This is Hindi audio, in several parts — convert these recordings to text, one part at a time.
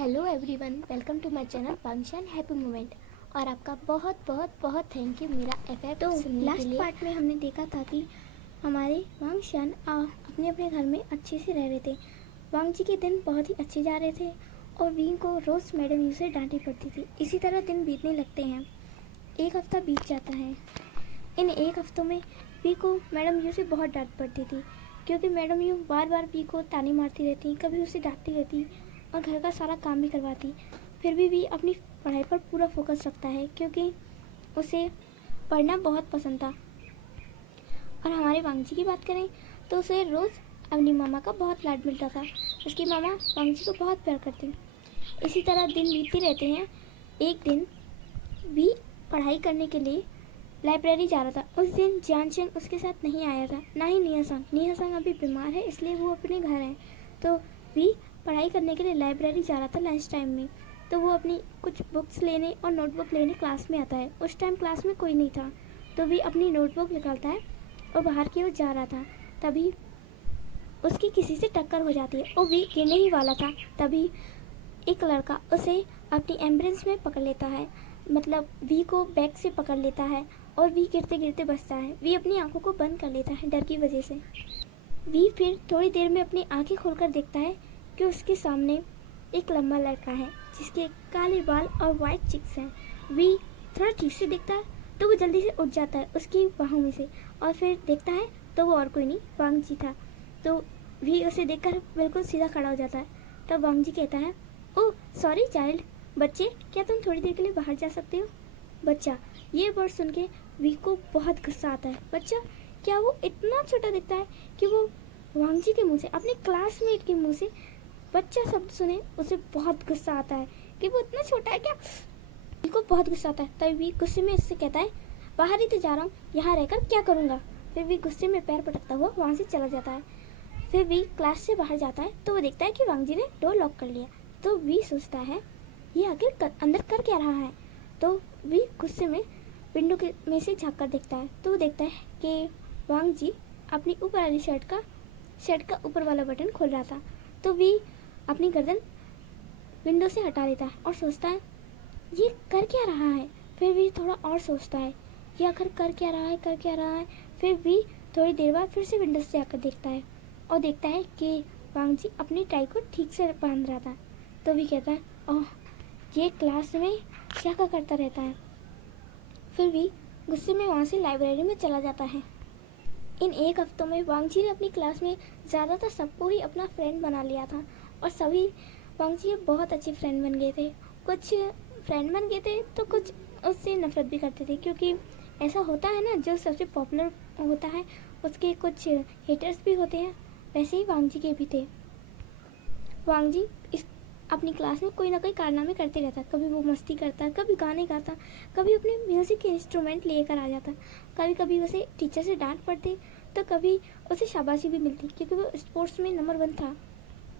Hello everyone, welcome to my channel function happy moment. और आपका बहुत बहुत बहुत थैंक यू मेरा इफेक्ट सुनने के लिए। लास्ट पार्ट में हमने देखा था कि हमारे वांगशन अपने अपने घर में अच्छे से रह रहे थे। वांग जी के दिन बहुत ही अच्छे जा रहे थे और वीन को रोज़ मैडम यू से डांटी पड़ती थी। इसी तरह दिन बीतने लगते हैं। एक हफ्ता बीत जाता है। इन एक हफ्तों में वी को मैडम यू से बहुत डांट पड़ती थी, क्योंकि मैडम यू बार बार वी को ताने मारती रहती, कभी उसे डांटती रहती और घर का सारा काम भी करवाती। फिर भी अपनी पढ़ाई पर पूरा फोकस रखता है, क्योंकि उसे पढ़ना बहुत पसंद था। और हमारे वांग जी की बात करें तो उसे रोज़ अपनी मामा का बहुत लाड मिलता था। उसकी मामा वांग जी को बहुत प्यार करती। इसी तरह दिन बीतते रहते हैं। एक दिन वी पढ़ाई करने के लिए लाइब्रेरी जा रहा था। उस दिन जियानचेंग उसके साथ नहीं आया था, ना ही निया संग अभी बीमार है, इसलिए वो अपने घर है। तो वी पढ़ाई करने के लिए लाइब्रेरी जा रहा था लंच टाइम में। तो वो अपनी कुछ बुक्स लेने और नोटबुक लेने क्लास में आता है। उस टाइम क्लास में कोई नहीं था, तो वी अपनी नोटबुक निकालता है और बाहर की ओर जा रहा था। तभी उसकी किसी से टक्कर हो जाती है और वी गिरने ही वाला था। तभी एक लड़का उसे अपनी एम्बुलेंस में पकड़ लेता है, मतलब वी को बैग से पकड़ लेता है और वी गिरते गिरते बचता है। वी अपनी आंखों को बंद कर लेता है डर की वजह से। वी फिर थोड़ी देर में अपनी आंखें खोलकर देखता है कि उसके सामने एक लंबा लड़का है जिसके काले बाल और वाइट चिक्स हैं। वी थोड़ा ठीक से देखता है तो वो जल्दी से उठ जाता है उसकी बाहों में से, और फिर देखता है तो वो और कोई नहीं, वांग जी था। तो वी उसे देखकर बिल्कुल सीधा खड़ा हो जाता है। तब वांग जी कहता है, ओह सॉरी चाइल्ड, बच्चे क्या तुम थोड़ी देर के लिए बाहर जा सकते हो? बच्चा, ये वर्ड सुन के वी को बहुत गुस्सा आता है। बच्चा, क्या वो इतना छोटा दिखता है कि वो वांग जी के मुँह से, अपने क्लासमेट के मुँह से बच्चा शब्द सुने? उसे बहुत गुस्सा आता है कि वो इतना छोटा है क्या। वी को बहुत गुस्सा आता है। तभी वी गुस्से में इससे कहता है, बाहर ही तो जा रहा हूँ, यहाँ रहकर क्या करूँगा। फिर वी गुस्से में पैर पटकता हुआ वहाँ से चला जाता है। फिर वी क्लास से बाहर जाता है तो वो देखता है कि वांग जी ने डोर लॉक कर लिया। तो वी सोचता है ये आखिर अंदर कर क्या रहा है। तो वी गुस्से में विंडो के में से झाँक कर देखता है तो वो देखता है कि वांग जी अपनी ऊपर वाली शर्ट का ऊपर वाला बटन खोल रहा था। तो वी अपनी गर्दन विंडो से हटा लेता है और सोचता है ये कर क्या रहा है। फिर भी थोड़ा और सोचता है ये आखिर कर क्या रहा है। फिर भी थोड़ी देर बाद फिर से विंडो से जाकर देखता है और देखता है कि वांग जी अपनी टाई को ठीक से बांध रहा था। तो भी कहता है, ओह ये क्लास में क्या करता रहता है। फिर भी गुस्से में वहाँ से लाइब्रेरी में चला जाता है। इन एक हफ्तों में वांग जी ने अपनी क्लास में ज़्यादातर सबको ही अपना फ्रेंड बना लिया था और सभी वांग जी बहुत अच्छे फ्रेंड बन गए थे। कुछ फ्रेंड बन गए थे तो कुछ उससे नफरत भी करते थे, क्योंकि ऐसा होता है ना, जो सबसे पॉपुलर होता है उसके कुछ हेटर्स भी होते हैं। वैसे ही वांग जी के भी थे। वांग जी अपनी क्लास में कोई ना कोई कारनामे करते रहता। कभी वो मस्ती करता, कभी गाने गाता, कभी अपने म्यूज़िक के इंस्ट्रूमेंट लेकर आ जाता। कभी कभी उसे टीचर से डांट पड़ती तो कभी उसे शाबाशी भी मिलती, क्योंकि वो स्पोर्ट्स में नंबर 1 था।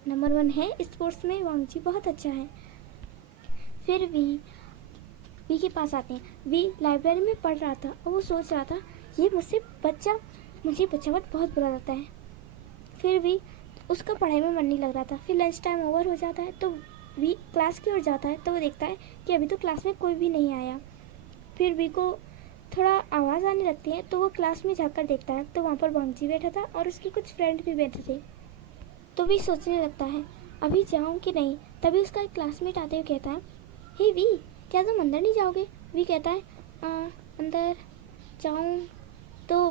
नंबर 1 है स्पोर्ट्स में, वांग जी बहुत अच्छा है। फिर वी के पास आते हैं। वी लाइब्रेरी में पढ़ रहा था और वो सोच रहा था ये मुझे बच्चा बहुत बुरा लगता है। फिर भी उसका पढ़ाई में मन नहीं लग रहा था। फिर लंच टाइम ओवर हो जाता है तो वी क्लास की ओर जाता है तो वो देखता है कि अभी तो क्लास में कोई भी नहीं आया। फिर वी को थोड़ा आवाज़ आने लगती है तो वो क्लास में जाकर देखता है तो वहाँ पर वांग जी बैठा था और उसके कुछ फ्रेंड भी बैठे थे। तो वी सोचने लगता है अभी जाऊँ कि नहीं। तभी उसका एक क्लासमेट आते हुए कहता है, हे वी, क्या तुम अंदर नहीं जाओगे? वी कहता है, अंदर जाऊँ? तो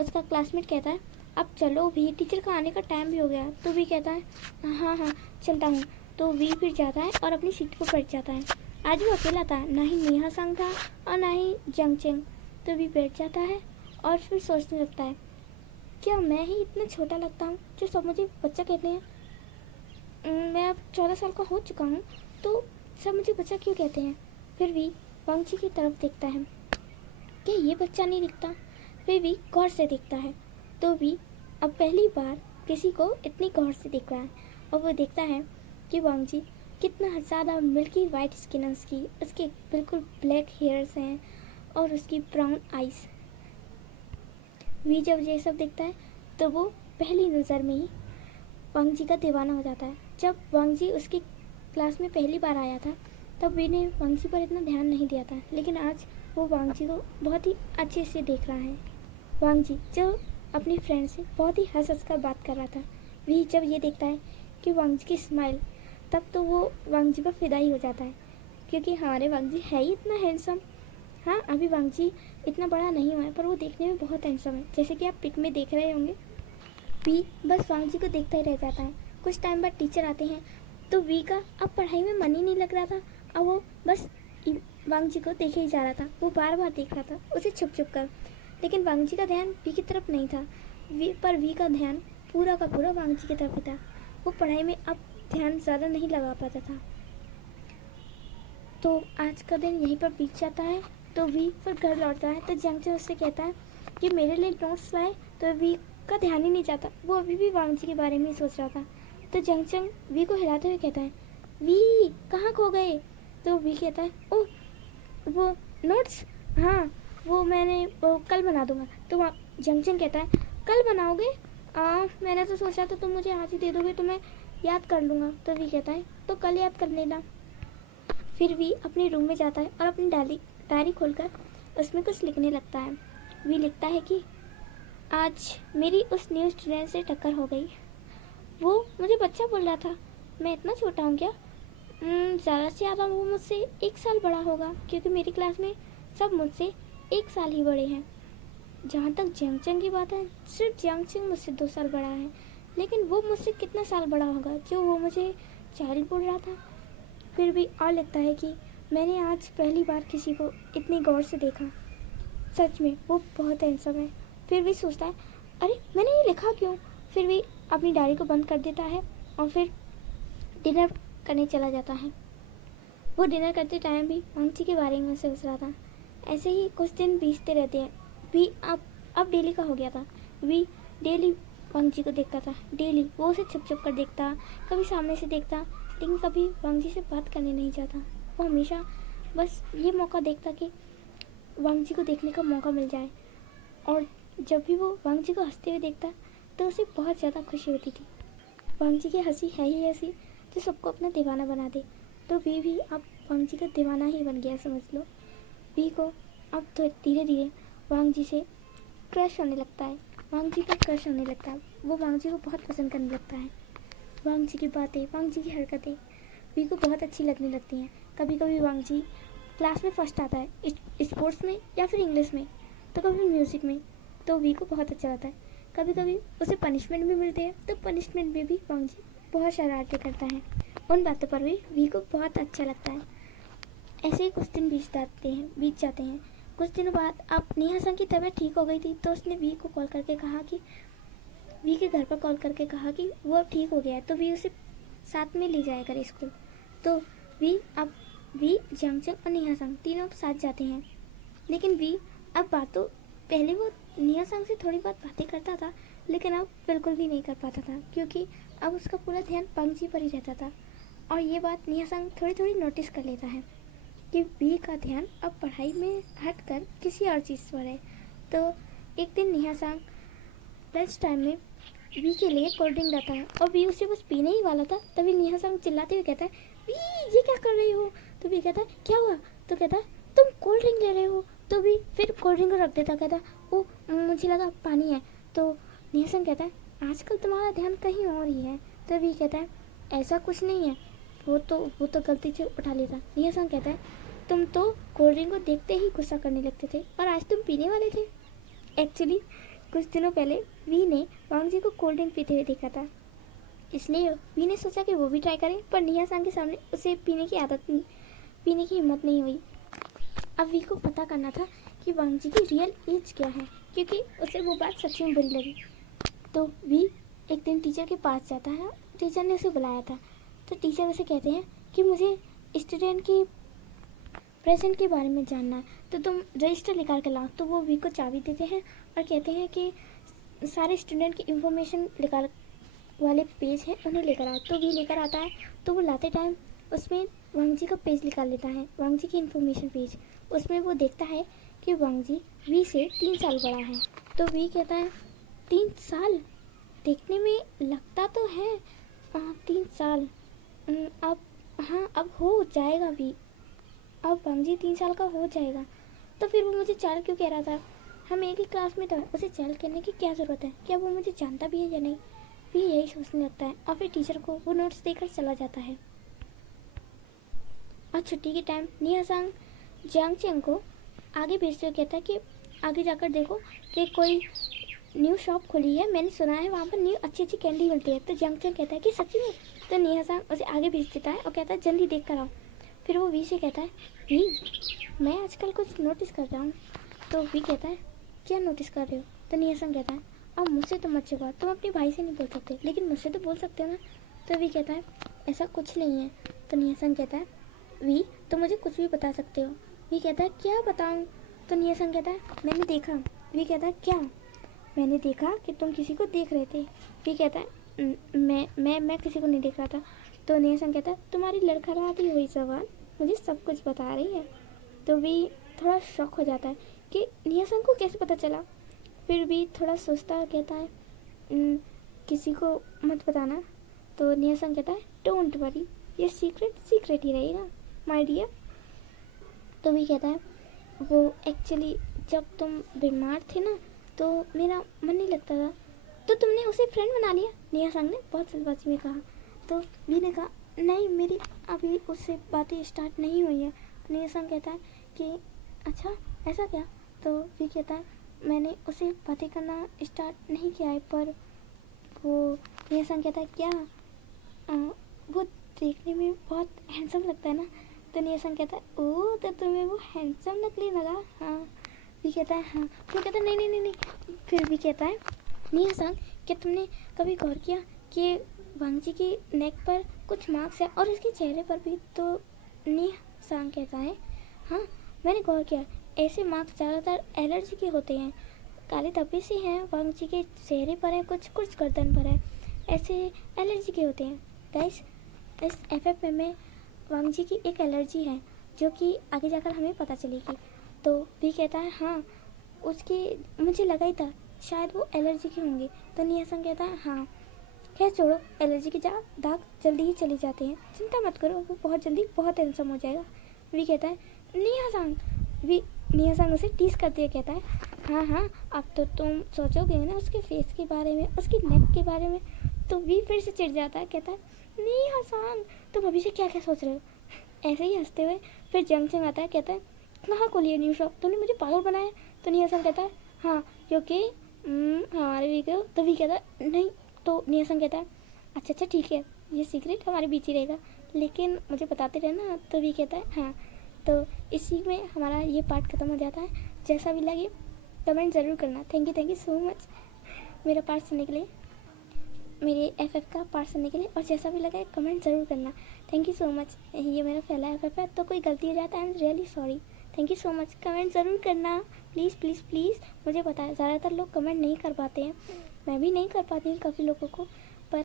उसका क्लासमेट कहता है, अब चलो भी, टीचर का आने का टाइम भी हो गया। तो वी कहता है, हाँ चलता हूँ। तो वी फिर जाता है और अपनी सीट पर बैठ जाता है। आज वो अकेला था, ना ही नेहा संग था और ना ही जियानचेंग। तो वी बैठ जाता है और फिर सोचने लगता है, क्या मैं ही इतना छोटा लगता हूँ जो सब मुझे बच्चा कहते हैं? मैं अब 14 साल का हो चुका हूँ तो सब मुझे बच्चा क्यों कहते हैं? फिर भी वांग जी की तरफ देखता है कि ये बच्चा नहीं दिखता। फिर भी गौर से देखता है तो भी अब पहली बार किसी को इतनी गौर से देख रहा है और वो देखता है कि वांग जी कितना ज़्यादा मिल्की वाइट स्किन है उसके बिल्कुल ब्लैक हेयर्स हैं और उसकी ब्राउन आइज़। वी जब ये सब देखता है तो वो पहली नज़र में ही वांग जी का दीवाना हो जाता है। जब वांग जी उसकी क्लास में पहली बार आया था तब वी ने वांगजी पर इतना ध्यान नहीं दिया था, लेकिन आज वो वांगजी को बहुत ही अच्छे से देख रहा है। वांगजी जो अपनी फ्रेंड से बहुत ही हंस कर बात कर रहा था, वी जब ये देखता है कि वांगजी की स्माइल, तब तो वो वांगजी पर फिदा ही हो जाता है, क्योंकि हमारे वांगजी है ही इतना हैंडसम। हाँ, अभी वांगजी इतना बड़ा नहीं हुआ है पर वो देखने में बहुत हैंडसम है, जैसे कि आप पिक में देख रहे होंगे। वी बस वांगजी को देखता ही रह जाता है। कुछ टाइम बाद टीचर आते हैं तो वी का अब पढ़ाई में मन ही नहीं लग रहा था। अब वो बस वांगजी को देखे ही जा रहा था। वो बार बार देख रहा था उसे छुप छुप कर, लेकिन वांगजी का ध्यान वी की तरफ नहीं था। वी का ध्यान पूरा का पूरा वांगजी की तरफ ही था। वो पढ़ाई में अब ध्यान ज़्यादा नहीं लगा पाता था। तो आज का दिन यहीं पर बीत जाता है। तो वी फिर घर लौटता है तो जंगचंग उससे कहता है कि मेरे लिए नोट्स लाए, तो वी का ध्यान ही नहीं जाता। वो अभी भी वांगजी के बारे में ही सोच रहा था। तो जंगचंग वी को हिलाते हुए कहता है, वी कहाँ खो गए? तो वी कहता है, ओह वो नोट्स, हाँ वो वो कल बना दूंगा। तो जंगचंग कहता है, कल बनाओगे? मैंने तो सोचा था तुम मुझे आज ही दे दोगे तो मैं याद कर लूँगा। तो वी कहता है, तो कल याद कर लेना। फिर वी अपने रूम में जाता है और अपनी डायरी खोलकर उसमें कुछ लिखने लगता है। वी लिखता है कि आज मेरी उस न्यू स्टूडेंट से टक्कर हो गई। वो मुझे बच्चा बोल रहा था, मैं इतना छोटा हूँ क्या? ज़्यादा से ज़्यादा वो मुझसे 1 साल बड़ा होगा, क्योंकि मेरी क्लास में सब मुझसे 1 साल ही बड़े हैं। जहाँ तक जंगचंग की बात है, सिर्फ जंगचंग मुझसे 2 साल बड़ा है, लेकिन वो मुझसे कितना साल बड़ा होगा जो वो मुझे चाइल्ड बोल रहा था। फिर भी और लगता है कि मैंने आज पहली बार किसी को इतनी गौर से देखा। सच में वो बहुत हैंडसम है। फिर भी सोचता है, अरे मैंने ये लिखा क्यों? फिर भी अपनी डायरी को बंद कर देता है और फिर डिनर करने चला जाता है। वो डिनर करते टाइम भी वांगजी के बारे में सोच रहा था। ऐसे ही कुछ दिन बीतते रहते हैं। वी अब डेली का हो गया था। वी डेली वांगजी को देखता था। डेली वो उसे छुप छुप कर देखता, कभी सामने से देखता, लेकिन कभी वांगजी से बात करने नहीं जाता। वो हमेशा बस ये मौका देखता कि वांगजी को देखने का मौका मिल जाए। और जब भी वो वांगजी को हंसते हुए देखता तो उसे बहुत ज़्यादा खुशी होती थी। वांगजी की हंसी है ही ऐसी जो सबको अपना दीवाना बना दे। तो वी भी अब वांगजी का दीवाना ही बन गया, समझ लो। वी को अब तो धीरे धीरे वांगजी से क्रश होने लगता है। वांगजी पर क्रश होने लगता है। वो वांगजी को बहुत पसंद करने लगता है। वांगजी की बातें, वांगजी की हरकतें वी को बहुत अच्छी लगने लगती हैं। कभी कभी वांगजी क्लास में फर्स्ट आता है, स्पोर्ट्स में या फिर इंग्लिश में, तो कभी म्यूज़िक में, तो वी को बहुत अच्छा लगता है। कभी कभी उसे पनिशमेंट भी मिलते हैं, तो पनिशमेंट में भी वांगजी बहुत शरारतें करता है। उन बातों पर भी वी को बहुत अच्छा लगता है। ऐसे ही कुछ दिन बीत जाते हैं। कुछ दिनों बाद अब नेहा-संग की तबीयत ठीक हो गई थी, तो उसने वी को कॉल करके कहा कि वी के घर पर कॉल करके कहा कि वो अब ठीक हो गया है, तो वी उसे साथ में ले जाया करे स्कूल। तो वी जंगचंग और नेहा-संग तीनों साथ जाते हैं। लेकिन वी अब पहले वो नेहा-संग से थोड़ी बहुत बातें करता था, लेकिन अब बिल्कुल भी नहीं कर पाता था, क्योंकि अब उसका पूरा ध्यान वांगजी पर ही रहता था। और ये बात नेहा-संग थोड़ी थोड़ी नोटिस कर लेता है कि वी का ध्यान अब पढ़ाई में हटकर किसी और चीज़ पर है। तो एक दिन नेहा-संग लंच टाइम में वी के लिए कोल्ड ड्रिंक लाता है और वी उसे बस पीने ही वाला था, तभी नेहा-संग चिल्लाते हुए कहता है, वी ये क्या कर रही हो? तो वी कहता है, क्या हुआ? तो कहता है, तुम कोल्ड ड्रिंक ले रहे हो? तो वी फिर कोल्ड ड्रिंक को रख देता, कहता ओ मुझे लगा पानी है। तो नेहा-संग कहता है, आजकल तुम्हारा ध्यान कहीं और ही है। तो वी कहता है, ऐसा कुछ नहीं है, वो तो गलती से उठा लेता। नेहा-संग कहता है, तुम तो कोल्ड ड्रिंक को देखते ही गुस्सा करने लगते थे और आज तुम पीने वाले थे। एक्चुअली कुछ दिनों पहले वी ने वांगजी को कोल्ड ड्रिंक पीते हुए देखा था, इसलिए वी ने सोचा कि वो भी ट्राई करें, पर नेहा-संग के सामने उसे पीने की हिम्मत नहीं हुई। अब वी को पता करना था कि वांगजी की रियल एज क्या है, क्योंकि उसे वो बात सच में बुरी लगी। तो वी एक दिन टीचर के पास जाता है। टीचर ने उसे बुलाया था, तो टीचर उसे कहते हैं कि मुझे स्टूडेंट की प्रेजेंट के बारे में जानना है, तो तुम रजिस्टर निकाल कर लाओ। तो वो वी को चाबी देते हैं और कहते हैं कि सारे स्टूडेंट की इंफॉर्मेशन निकाल वाले पेज हैं उन्हें लेकर आओ। तो वी लेकर आता है, तो वो लाते टाइम उसमें वांगजी का पेज निकाल लेता है, वांगजी की इंफॉर्मेशन पेज। उसमें वो देखता है कि वांगजी वी से 3 साल बड़ा है। तो वी कहता है, 3 साल? देखने में लगता तो है 3 साल। अब हाँ अब हो जाएगा भी, अब वांग जी 3 साल का हो जाएगा। तो फिर वो मुझे चैल क्यों कह रहा था? हम एक ही क्लास में तो है, उसे चैल कहने की क्या ज़रूरत है? क्या वो मुझे जानता भी है या नहीं? भी यही सोचने लगता है और फिर टीचर को वो नोट्स देकर चला जाता है। और छुट्टी के टाइम निया सांग जियांग चेंग को आगे भेजते हुए कहता है कि आगे जाकर देखो कि कोई न्यू शॉप खुली है, मैंने सुना है वहाँ पर न्यू अच्छी अच्छी कैंडी मिलती है। तो जियांग चेंग कहता है कि सच्ची में? तो निया सांग उसे आगे भेज देता है और कहता है जल्दी देख कर आओ। फिर वो वी से कहता है वी, मैं आजकल कुछ नोटिस कर रहा हूँ। तो वी कहता है क्या नोटिस कर रहे हो? तो निया सांग कहता है अब मुझसे तो मत छुपा, तुम अपने भाई से नहीं बोल सकते लेकिन मुझसे तो बोल सकते हो ना। तो वी कहता है ऐसा कुछ नहीं है। तो निया सांग कहता है वी, तुम मुझे कुछ भी बता सकते हो। वी कहता है क्या बताऊँ? तो निया सांग कहता है मैंने देखा। वी कहता है क्या? मैंने देखा कि तुम किसी को देख रहे थे। वी कहता है मैं किसी को नहीं देख रहा था। तो निया सांग कहता है तुम्हारी लड़खड़ाती हुई जबान मुझे सब कुछ बता रही है। तो वी थोड़ा शॉक हो जाता है कि निया सांग को कैसे पता चला। फिर भी थोड़ा सोचता है, कहता है किसी को मत बताना। तो निया सांग कहता है डोंट वरी, ये सीक्रेट ही रहेगा माय डियर। तो भी कहता है वो एक्चुअली जब तुम बीमार थे ना तो मेरा मन नहीं लगता था, तो तुमने उसे फ्रेंड बना लिया? निया सांग ने बहुत जल्दबाजी में कहा। तो वी ने कहा नहीं, मेरी अभी उससे बातें स्टार्ट नहीं हुई है। निया सांग कहता है कि अच्छा ऐसा क्या? तो वी कहता है मैंने उसे बातें करना स्टार्ट नहीं किया है, पर वो निया सांग कहता है क्या वो देखने में बहुत हैंडसम लगता है ना? तो निया सांग कहता है ओह, तो तुम्हें वो हैंडसम नकली लगा? हाँ। भी कहता है हाँ। फिर कहता है नहीं। फिर भी कहता है निया सांग क्या तुमने कभी गौर किया कि वांग जी की नेक पर कुछ मार्क्स है और उसके चेहरे पर भी? तो निया सांग कहता है हाँ मैंने गौर किया, ऐसे मार्क्स ज़्यादातर एलर्जी के होते हैं। काले धब्बे से हैं वांग जी के चेहरे पर है, कुछ गर्दन पर है, ऐसे एलर्जी के होते हैं। गाइस इस एफएफ में वांग जी की एक एलर्जी है जो कि आगे जाकर हमें पता चलेगी। तो भी कहता है हाँ उसकी मुझे लगा ही था शायद वो एलर्जी के होंगे। तो निया सांग कहता है हाँ खैर छोड़ो, एलर्जी के दाग जल्दी ही चले जाते हैं, चिंता मत करो, वो बहुत जल्दी बहुत हैंडसम हो जाएगा। वी कहता है निया सांग उसे टीज करते हुए कहता है हाँ अब तो तुम सोचोगे ना उसके फेस के बारे में, उसकी नेक के बारे में। तो वी फिर से चिढ़ जाता है, कहता है निया सांग तुम अभी से क्या क्या सोच रहे हो? ऐसे ही हंसते हुए फिर जंग चंग आता है, कहता है कहाँ खोलिए न्यू शॉप, तुमने मुझे पागल बनाया? तो निया सांग कहता है हाँ क्योंकि हमारे वी को। तो वी कहता है नहीं। तो निया सांग कहता है अच्छा ठीक है, ये सीक्रेट हमारे बीच ही रहेगा, लेकिन मुझे बताते रहना। तो वी कहता है हाँ। तो इसी में हमारा ये पार्ट ख़त्म हो जाता है। जैसा भी लगे कमेंट ज़रूर करना। थैंक यू सो मच मेरा पार्ट सुनने के लिए, मेरे एफएफ का पार्ट सुनने के लिए। और जैसा भी लगा कमेंट ज़रूर करना। Thank you so much. ये मेरा पहला एफएफ है तो कोई गलती हो जाता है I am really sorry. Thank you so much. Comment ज़रूर करना प्लीज़। मुझे पता है ज़्यादातर लोग कमेंट नहीं कर पाते हैं, मैं भी नहीं कर पाती हूँ काफ़ी लोगों को,